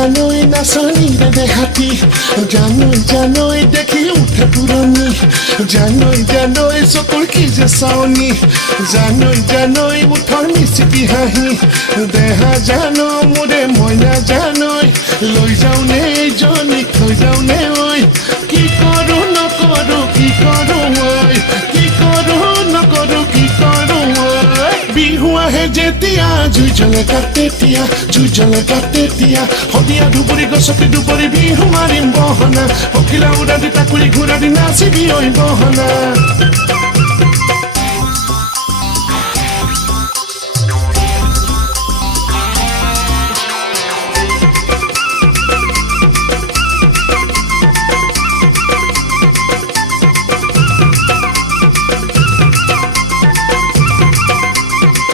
জানোই নাচনিৰে দেহাতি জানোই দেখি উঠে পুৰণি জানোই চকুৰ কি যে চাৱনি জানোই মুঠৰ মিচিকি হাঁহি দেহা জানো মোৰে মই নাজানোই লৈ যাওঁ নে এইজনীক থৈ যাওঁ নে ঐ কি কৰোঁ নকৰোঁ কি কৰোঁ ঐ কি কৰোঁ নকৰোঁ কি কৰোঁ ঐ বিহু আহে যেতিয়া জুই জ্বলে তেতিয়া সন্ধিয়া দুপৰি গছকি দুপৰি বিহু মাৰিম বহনা পখিলা উৰা দি তাকুৰি ঘূৰা দি নাচিবি ঐ বহনা